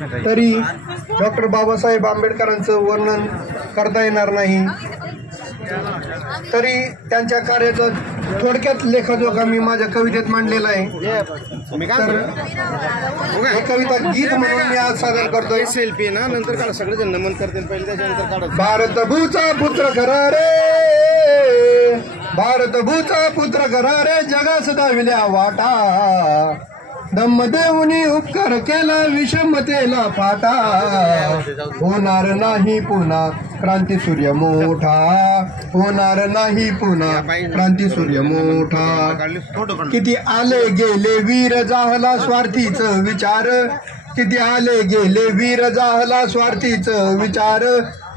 तरी डॉक्टर बाबासाहेब आंबेडकरांचं वर्णन करता येणार नाही। तरी त्यांच्या कार्याचं थोडक्यात लेखा मी माझ्या कवितेत मांडलेला आहे। तर हे कविता गीत म्हणून मी आज सादर करतोय। सेल्फी ना नंतर काढा, सगळेजण नमन करतील पहिले, त्याच्यानंतर काढा। भारत भूचा पुत्र खरा रे, भारत भूचा पुत्र खरा रे, जगास दाविल्या वाटा, दम देऊनी उपकार केला विषमतेला फाटा, होणार नाही पुन्हा क्रांती सूर्य मोठा, होणार नाही पुन्हा क्रांती सूर्य मोठा। किती आले गेले वीर जाहला स्वार्थीच विचार, किती आले गेले वीर जाहला स्वार्थीच विचार,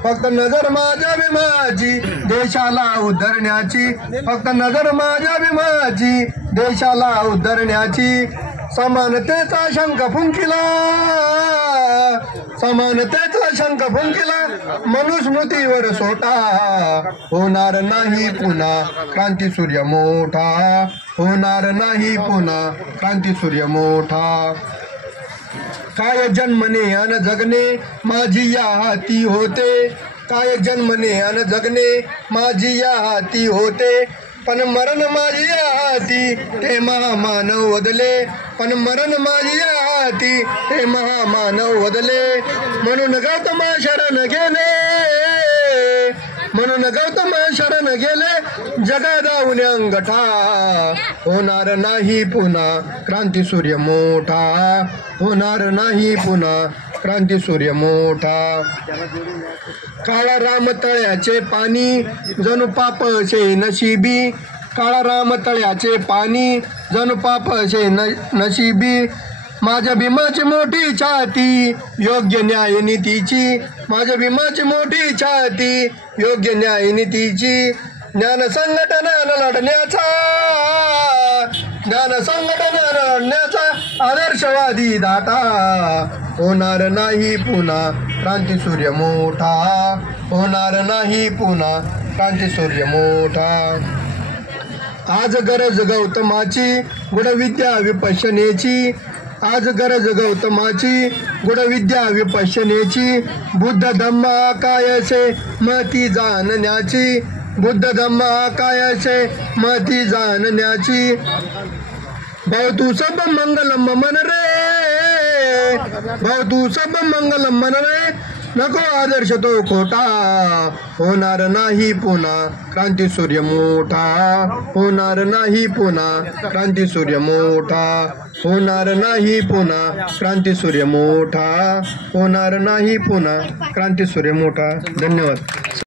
फक्त नजर माझ्या भीमाची देशाला उद्धरण्याची, फक्त नजर माझ्या भीमाची देशाला उद्धरण्याची, समानतेचा शंख फुंकिला, समानतेचा शंख फुंकिला, मनुस्मृतीवर सोटा, होणार नाही पुन्हा क्रांती सूर्य मोठा, होणार नाही पुन्हा क्रांती सूर्य मोठा। काय जन्मने अन जगणे माझी या हाती होते, काय जन्मने अन जगणे माझी या हाती होते, पण मरण माझी या हाती ते महामानव वदले, पण मरण माझी या हाती ते महामानव वदले, म्हणून गौतम शरण गेले, म्हणून गौतम शरण गेले, जगा दाऊन अंगठा, होणार नाही पुन्हा क्रांती सूर्य मोठा, होणार नाही पुन्हा क्रांती सूर्य मोठा। काळा राम तळ्याचे पाणी जणू पापशे नशिबी, काळा राम तळ्याचे पाणी जणू पापशे नशिबी, माझ्या भीमाची मोठी छाती योग्य न्याय नीतीची, माझ्या भीमाची मोठी छाती योग्य न्याय नीतीची, ज्ञान संघटना लढण्याचा, ज्ञान संघटना लढण्याचा आदर्शवादी दाता, होणार नाही पुन्हा क्रांती सूर्य मोठा, होणार नाही पुन्हा क्रांती सूर्य मोठा। आज गरज गौतमाची गुणविद्या विपश्यनेची, आज गरज गौतमाची गुणविद्या विपश्यनेची, बुद्ध धम्म कायसे मती जाणण्याची, बुद्ध धम्म कायसे मती जाणण्याची, भाऊ तू सब मंगल मन रे, भाऊ तू सब मंगल मन रे, नको आदर्श तो खोटा, होणार नाही पुन्हा क्रांती सूर्य मोठा, होणार नाही पुन्हा क्रांती सूर्य मोठा, होणार नाही पुन्हा क्रांती सूर्य मोठा, होणार नाही पुन्हा क्रांती सूर्य मोठा। धन्यवाद।